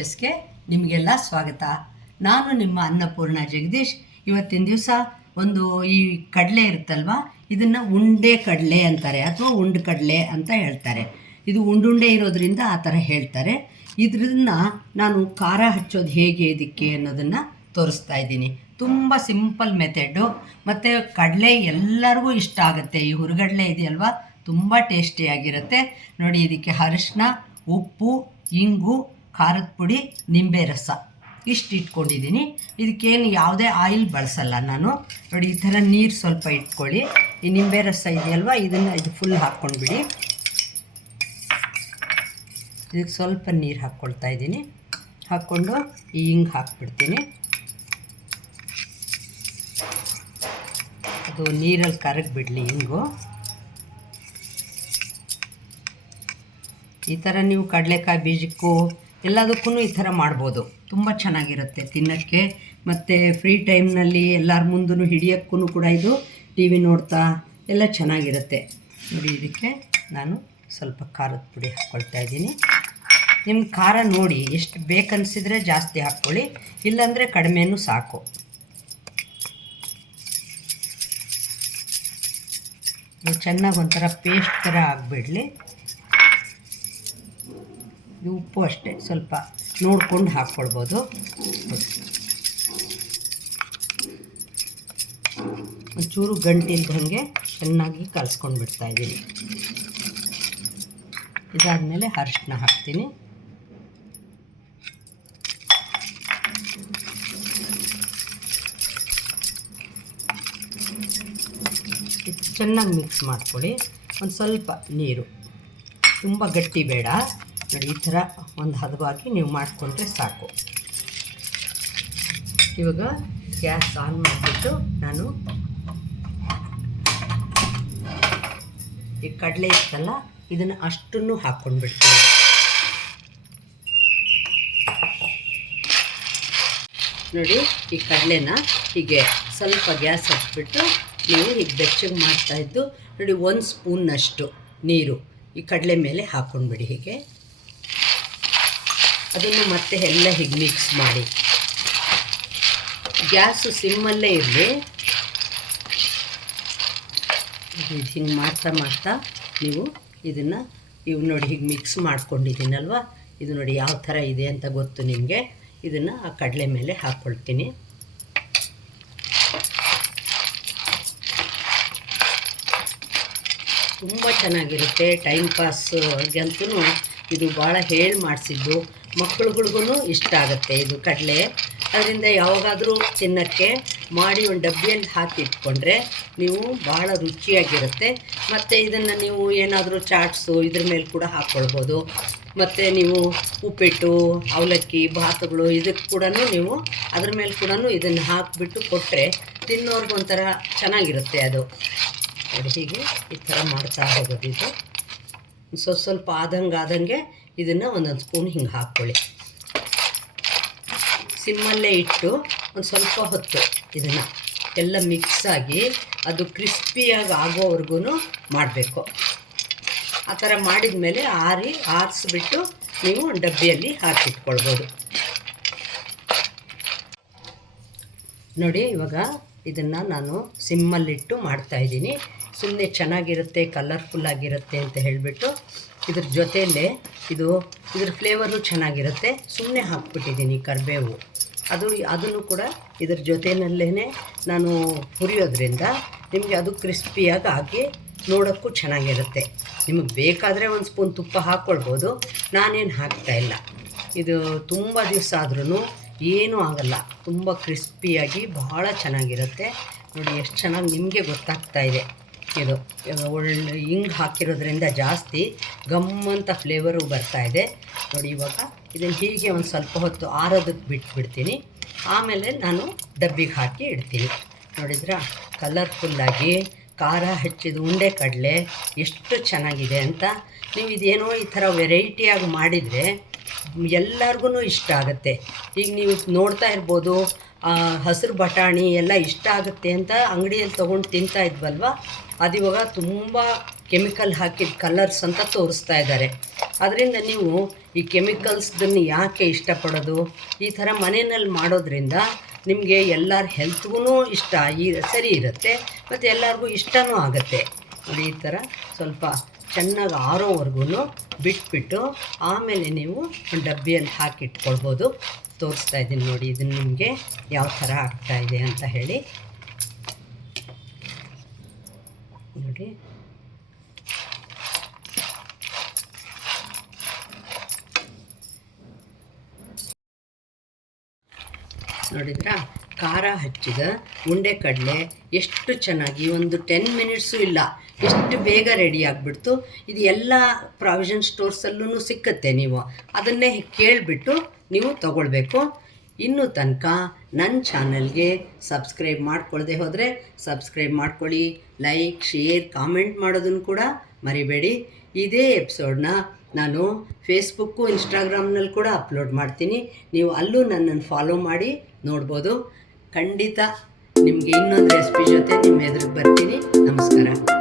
ಡಿಲಿಷಿಯಸ್ಗೆ ನಿಮಗೆಲ್ಲ ಸ್ವಾಗತ. ನಾನು ನಿಮ್ಮ ಅನ್ನಪೂರ್ಣ ಜಗದೀಶ್. ಇವತ್ತಿನ ದಿವಸ ಒಂದು ಈ ಕಡಲೆ ಇರುತ್ತಲ್ವ? ಇದನ್ನು ಉಂಡೆ ಕಡಲೆ ಅಂತಾರೆ ಅಥವಾ ಉಂಡು ಕಡಲೆ ಅಂತ ಹೇಳ್ತಾರೆ. ಇದು ಉಂಡುಂಡೆ ಇರೋದ್ರಿಂದ ಆ ಥರ ಹೇಳ್ತಾರೆ. ಇದನ್ನ ನಾನು ಖಾರ ಹಚ್ಚೋದು ಹೇಗೆ, ಇದಕ್ಕೆ ಅನ್ನೋದನ್ನು ತೋರಿಸ್ತಾ ಇದ್ದೀನಿ. ತುಂಬ ಸಿಂಪಲ್ ಮೆಥಡು ಮತ್ತು ಕಡಲೆ ಎಲ್ಲರಿಗೂ ಇಷ್ಟ ಆಗುತ್ತೆ. ಈ ಹುರುಗಡಲೆ ಇದೆಯಲ್ವಾ? ತುಂಬ ಟೇಸ್ಟಿಯಾಗಿರುತ್ತೆ. ನೋಡಿ, ಇದಕ್ಕೆ ಅರಿಶಿನ ಉಪ್ಪು, ಇಂಗು ಖಾರದ ಪುಡಿ, ನಿಂಬೆ ರಸ. ಇಷ್ಟು ಇಟ್ಕೊಂಡಿದ್ದೀನಿ ಇದಕ್ಕೇನು ಯಾವುದೇ ಆಯಿಲ್ ಬಳಸಲ್ಲ ನಾನು. ನೋಡಿ, ಈ ಥರ ನೀರು ಸ್ವಲ್ಪ ಇಟ್ಕೊಳ್ಳಿ. ಈ ನಿಂಬೆ ರಸ ಇದೆಯಲ್ವ? ಇದನ್ನು ಇದು ಫುಲ್ ಹಾಕ್ಕೊಂಡ್ಬಿಡಿ. ಇದಕ್ಕೆ ಸ್ವಲ್ಪ ನೀರು ಹಾಕ್ಕೊಳ್ತಾ ಇದ್ದೀನಿ ಹಾಕ್ಕೊಂಡು ಹಿಂಗೆ ಹಾಕ್ಬಿಡ್ತೀನಿ. ಅದು ನೀರಲ್ಲಿ ಕರಗಿ ಬಿಡಲಿ ಹಿಂಗು. ಈ ಥರ ನೀವು ಕಡಲೆಕಾಯಿ ಬೀಜಕ್ಕೂ ಎಲ್ಲದಕ್ಕೂ ಈ ಥರ ಮಾಡ್ಬೋದು. ತುಂಬ ಚೆನ್ನಾಗಿರುತ್ತೆ ತಿನ್ನೋಕ್ಕೆ. ಮತ್ತು ಫ್ರೀ ಟೈಮ್ನಲ್ಲಿ ಎಲ್ಲರ ಮುಂದೂ ಹಿಡಿಯೋಕ್ಕೂ ಕೂಡ ಇದು ಟಿ ವಿ ನೋಡ್ತಾ ಎಲ್ಲ ಚೆನ್ನಾಗಿರುತ್ತೆ. ನೋಡಿ, ಇದಕ್ಕೆ ನಾನು ಸ್ವಲ್ಪ ಖಾರದ ಪುಡಿ ಹಾಕ್ಕೊಳ್ತಾ ಇದ್ದೀನಿ. ನಿಮ್ಮ ಖಾರ ನೋಡಿ, ಎಷ್ಟು ಬೇಕನ್ನಿಸಿದರೆ ಜಾಸ್ತಿ ಹಾಕ್ಕೊಳ್ಳಿ, ಇಲ್ಲಾಂದರೆ ಕಡಿಮೆನೂ ಸಾಕು. ಚೆನ್ನಾಗಿ ಒಂಥರ ಪೇಸ್ಟ್ ಥರ ಆಗಿಬಿಡಲಿ. ಇದು ಉಪ್ಪು ಅಷ್ಟೇ, ಸ್ವಲ್ಪ ನೋಡ್ಕೊಂಡು ಹಾಕ್ಕೊಳ್ಬೋದು. ಒಂಚೂರು ಗಂಟಿಲ್ದಂಗೆ ಚೆನ್ನಾಗಿ ಕಲಿಸ್ಕೊಂಡು ಬಿಡ್ತಾ ಇದ್ದೀನಿ. ಇದಾದಮೇಲೆ ಅರಿಶಿನ ಹಾಕ್ತೀನಿ. ಚೆನ್ನಾಗಿ ಮಿಕ್ಸ್ ಮಾಡ್ಕೊಳ್ಳಿ. ಒಂದು ಸ್ವಲ್ಪ ನೀರು. ತುಂಬ ಗಟ್ಟಿ ಬೇಡ. ನೋಡಿ ಈ ಥರ ಒಂದು ಹದವಾಗಿ ನೀವು ಮಾಡಿಕೊಂಡ್ರೆ ಸಾಕು. ಇವಾಗ ಗ್ಯಾಸ್ ಆನ್ ಮಾಡಿಬಿಟ್ಟು ನಾನು ಈ ಕಡಲೆ ಇತ್ತಲ್ಲ, ಇದನ್ನು ಅಷ್ಟನ್ನು ಹಾಕ್ಕೊಂಡ್ಬಿಡ್ತೀನಿ ನೋಡಿ, ಈ ಕಡಲೆನ ಹೀಗೆ ಸ್ವಲ್ಪ ಗ್ಯಾಸ್ ಹಚ್ಬಿಟ್ಟು ನೀವು ಹೀಗೆ ಬೆಚ್ಚಗೆ ಮಾಡ್ತಾಯಿದ್ದು ನೋಡಿ, ಒಂದು ಸ್ಪೂನ್ನಷ್ಟು ನೀರು ಈ ಕಡಲೆ ಮೇಲೆ ಹಾಕ್ಕೊಂಡ್ಬಿಡಿ ಹೀಗೆ. ಅದನ್ನು ಮತ್ತೆ ಎಲ್ಲ ಹೀಗೆ ಮಿಕ್ಸ್ ಮಾಡಿ. ಗ್ಯಾಸು ಸಿಮ್ಮಲ್ಲೇ ಇರಲಿ. ಹಿಂಗೆ ಮಾಡ್ತಾ ಮಾಡ್ತಾ ನೀವು ಇದನ್ನು ಇವು ನೋಡಿ ಹೀಗೆ ಮಿಕ್ಸ್ ಮಾಡ್ಕೊಂಡಿದ್ದೀನಲ್ವ? ಇದು ನೋಡಿ ಯಾವ ಥರ ಇದೆ ಅಂತ ಗೊತ್ತು ನಿಮಗೆ. ಇದನ್ನು ಆ ಕಡಲೆ ಮೇಲೆ ಹಾಕ್ಕೊಳ್ತೀನಿ ತುಂಬ ಚೆನ್ನಾಗಿರುತ್ತೆ ಟೈಮ್ ಪಾಸ್ಗಂತೂ ಇದು ಭಾಳ ಹೇಳಿ ಮಾಡಿಸಿದ್ದು. ಮಕ್ಳುಗಳ್ಗೂ ಇಷ್ಟ ಆಗುತ್ತೆ ಇದು ಕಡಲೆ. ಅದರಿಂದ ಯಾವಾಗಾದರೂ ತಿನ್ನೋಕ್ಕೆ ಮಾಡಿ ಒಂದು ಡಬ್ಬಿಯಲ್ಲಿ ಹಾಕಿ ಇಟ್ಕೊಂಡ್ರೆ ನೀವು ಭಾಳ ರುಚಿಯಾಗಿರುತ್ತೆ. ಮತ್ತು ಇದನ್ನು ನೀವು ಏನಾದರೂ ಚಾಟ್ಸು ಇದ್ರ ಮೇಲೆ ಕೂಡ ಹಾಕ್ಕೊಳ್ಬೋದು ಮತ್ತು ನೀವು ಉಪ್ಪಿಟ್ಟು, ಅವಲಕ್ಕಿ, ಭಾತುಗಳು ಇದಕ್ಕೆ ಕೂಡ ನೀವು ಅದ್ರ ಮೇಲೆ ಕೂಡ ಇದನ್ನು ಹಾಕಿಬಿಟ್ಟು ಕೊಟ್ಟರೆ ತಿನ್ನೋರ್ಗೊಂಥರ ಚೆನ್ನಾಗಿರುತ್ತೆ ಅದು. ನೋಡಿ ಹೀಗೆ ಈ ಥರ ಮಾಡ್ತಾ ಹೋಗೋದು ಇದು. ಸ್ವಲ್ಪ ಸ್ವಲ್ಪ ಆದಂಗೆ ಆದಂಗೆ ಇದನ್ನು ಒಂದೊಂದು ಸ್ಪೂನ್ ಹಿಂಗೆ ಹಾಕ್ಕೊಳ್ಳಿ. ಸಿಮ್ಮಲ್ಲೇ ಇಟ್ಟು ಒಂದು ಸ್ವಲ್ಪ ಹೊತ್ತು ಇದನ್ನು ಎಲ್ಲ ಮಿಕ್ಸ್ ಆಗಿ ಅದು ಕ್ರಿಸ್ಪಿಯಾಗಿ ಆಗೋವರೆಗೂ ಮಾಡಬೇಕು. ಆ ಥರ ಮಾಡಿದ ಮೇಲೆ ಆರಿ ಆರಿಸ್ಬಿಟ್ಟು ನೀವು ಡಬ್ಬಿಯಲ್ಲಿ ಹಾಕಿಟ್ಕೊಳ್ಬೋದು. ನೋಡಿ ಇವಾಗ ಇದನ್ನು ನಾನು ಸಿಮ್ಮಲ್ಲಿಟ್ಟು ಮಾಡ್ತಾಯಿದ್ದೀನಿ ಸುಮ್ಮನೆ ಚೆನ್ನಾಗಿರುತ್ತೆ ಕಲರ್ಫುಲ್ಲಾಗಿರುತ್ತೆ ಅಂತ ಹೇಳಿಬಿಟ್ಟು ಇದ್ರ ಜೊತೆಯಲ್ಲೇ ಇದು, ಇದ್ರ ಫ್ಲೇವರು ಚೆನ್ನಾಗಿರುತ್ತೆ. ಸುಮ್ಮನೆ ಹಾಕ್ಬಿಟ್ಟಿದ್ದೀನಿ ಕರಿಬೇವು. ಅದು, ಅದನ್ನು ಕೂಡ ಇದ್ರ ಜೊತೆಯಲ್ಲೇ ನಾನು ಹುರಿಯೋದ್ರಿಂದ ನಿಮಗೆ ಅದು ಕ್ರಿಸ್ಪಿಯಾಗಿ ಹಾಕಿ ನೋಡೋಕ್ಕೂ ಚೆನ್ನಾಗಿರುತ್ತೆ. ನಿಮಗೆ ಬೇಕಾದರೆ ಒಂದು ಸ್ಪೂನ್ ತುಪ್ಪ ಹಾಕ್ಕೊಳ್ಬೋದು ನಾನೇನು ಹಾಕ್ತಾಯಿಲ್ಲ ಇದು ತುಂಬ ದಿವಸ ಆದ್ರೂ ಏನೂ ಆಗಲ್ಲ. ತುಂಬ ಕ್ರಿಸ್ಪಿಯಾಗಿ ಬಹಳ ಚೆನ್ನಾಗಿರುತ್ತೆ. ನೋಡಿ ಎಷ್ಟು ಚೆನ್ನಾಗಿ ನಿಮಗೆ ಗೊತ್ತಾಗ್ತಾ ಇದೆ. ಇದು ಒಳ್ಳೆ ಹಿಂಗೆ ಹಾಕಿರೋದ್ರಿಂದ ಜಾಸ್ತಿ ಗಮ್ಮಂತ ಫ್ಲೇವರು ಬರ್ತಾ ಇದೆ. ನೋಡಿ ಇವಾಗ ಇದನ್ನು ಹೀಗೆ ಒಂದು ಸ್ವಲ್ಪ ಹೊತ್ತು ಆರೋದಕ್ಕೆ ಬಿಟ್ಬಿಡ್ತೀನಿ. ಆಮೇಲೆ ನಾನು ಡಬ್ಬಿಗೆ ಹಾಕಿ ಇಡ್ತೀನಿ. ನೋಡಿದ್ರಾ? ಕಲರ್ಫುಲ್ಲಾಗಿ ಖಾರ ಹೆಚ್ಚಿದ ಉಂಡೆ ಕಡಲೆ ಎಷ್ಟು ಚೆನ್ನಾಗಿದೆ ಅಂತ. ನೀವು ಇದೇನೋ ಈ ಥರ ವೆರೈಟಿಯಾಗಿ ಮಾಡಿದರೆ ಎಲ್ಲರಿಗೂ ಇಷ್ಟ ಆಗುತ್ತೆ. ಈಗ ನೀವು ನೋಡ್ತಾ ಇರ್ಬೋದು ಹಸಿರು ಬಟಾಣಿ ಎಲ್ಲ ಇಷ್ಟ ಆಗುತ್ತೆ ಅಂತ ಅಂಗಡಿಯಲ್ಲಿ ತೊಗೊಂಡು ತಿಂತಾ ಇದ್ವಲ್ವ? ಇವಾಗ ತುಂಬ ಕೆಮಿಕಲ್ ಹಾಕಿದ ಕಲರ್ಸ್ ಅಂತ ತೋರಿಸ್ತಾ ಇದ್ದಾರೆ. ಅದರಿಂದ ನೀವು ಈ ಕೆಮಿಕಲ್ಸ್ದನ್ನು ಯಾಕೆ ಇಷ್ಟಪಡೋದು? ಈ ಥರ ಮನೆಯಲ್ಲಿ ಮಾಡೋದ್ರಿಂದ ನಿಮಗೆ ಎಲ್ಲರ ಹೆಲ್ತ್ಗೂ ಇಷ್ಟ, ಈ ಸರಿ ಇರುತ್ತೆ, ಮತ್ತು ಎಲ್ಲರಿಗೂ ಇಷ್ಟವೂ ಆಗುತ್ತೆ. ಈ ಥರ ಸ್ವಲ್ಪ ಚೆನ್ನಾಗಿ ಆರೋವರೆಗೂ ಬಿಟ್ಬಿಟ್ಟು ಆಮೇಲೆ ನೀವು ಡಬ್ಬಿಯಲ್ಲಿ ಹಾಕಿಟ್ಕೊಳ್ಬೋದು ತೋರಿಸ್ತಾ ಇದ್ದೀನಿ ನೋಡಿ ಇದನ್ನು ನಿಮಗೆ ಯಾವ ಥರ ಆಗ್ತಾ ಇದೆ ಅಂತ ಹೇಳಿ. ನೋಡಿ. ನೋಡಿದ್ರಾ? ಖಾರ ಹಚ್ಚಿದ ಉಂಡೆ ಕಡಲೆ ಎಷ್ಟು ಚೆನ್ನಾಗಿ ಒಂದು ಟೆನ್ ಮಿನಿಟ್ಸು ಇಲ್ಲ. ಎಷ್ಟು ಬೇಗ ರೆಡಿ ಆಗಿಬಿಡ್ತು. ಇದು ಎಲ್ಲ ಪ್ರಾವಿಷನ್ ಸ್ಟೋರ್ಸಲ್ಲೂ ಸಿಕ್ಕತ್ತೆ ನೀವು. ಅದನ್ನೇ ಕೇಳಿಬಿಟ್ಟು ನೀವು ತಗೊಳ್ಬೇಕು. ಇನ್ನು ತನಕ ನನ್ನ ಚಾನಲ್ಗೆ ಸಬ್ಸ್ಕ್ರೈಬ್ ಮಾಡ್ಕೊಳ್ಳದೆ ಹೋದರೆ ಸಬ್ಸ್ಕ್ರೈಬ್ ಮಾಡ್ಕೊಳ್ಳಿ. ಲೈಕ್, ಶೇರ್, ಕಾಮೆಂಟ್ ಮಾಡೋದನ್ನು ಕೂಡ ಮರಿಬೇಡಿ. ಇದೇ ಎಪಿಸೋಡ್ನ ನಾನು ಫೇಸ್ಬುಕ್ಕು, ಇನ್ಸ್ಟಾಗ್ರಾಮ್ನಲ್ಲಿ ಕೂಡ ಅಪ್ಲೋಡ್ ಮಾಡ್ತೀನಿ. ನೀವು ಅಲ್ಲೂ ನನ್ನನ್ನು ಫಾಲೋ ಮಾಡಿ ನೋಡ್ಬೋದು. ಖಂಡಿತ ನಿಮಗೆ ಇನ್ನೊಂದು ರೆಸಿಪಿ ಜೊತೆ ನಿಮ್ಮ ಎದುರಿಗೆ ಬರ್ತೀನಿ. ನಮಸ್ಕಾರ.